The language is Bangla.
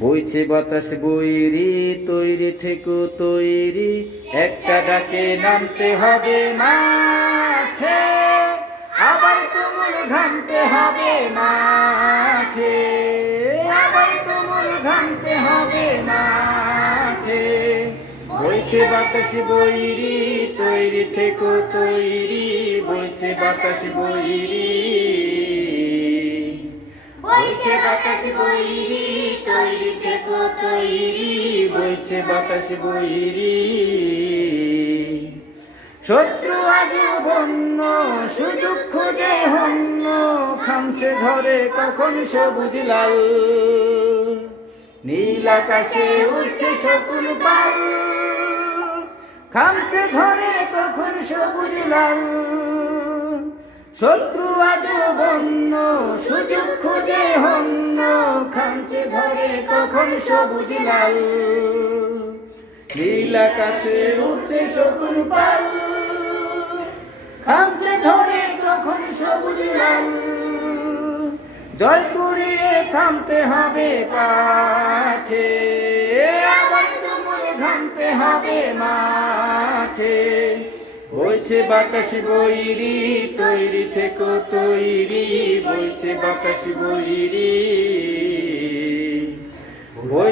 বইছে বাতাস বইরি, তৈরি থেকো তৈরি। একটা ডাকে নামতে হবে মাঠে, আবার তুমুল ঘামতে হবে মাঠে। আবার তুমুল ঘামতে হবে মাঠে। বইছে বাতাস বইরি, তৈরি থেকো তৈরি। বইছে বাতাস বইরি বাতাস বইরি, তৈরি থেকো, তৈরি বইছে বাতাস বইরি। শত্রু আজ বন্য, সুযোগ খুঁজে হন্য, খামছে ধরে কখন সবুজ লাল। নীল আকাশে উঠছে শকুন পাল, খামছে ধরে কখন সবুজ লাল। শত্রু আজ বন্য, সুযোগ খুঁজে হন্য খামছে ধরে, কখন সবুজ লাল। নীলা কাছে উঠছে শকুন পাল। খামছে ধরে, কখন সবুজ লাল। জয় করিয়ে থামতে হবে পাঠে। আবার ঘামতে হবে মাঠে। বইছে বাতাস বইরি তৈরি থেকো তৈরি। বইছে বাতাস বইরি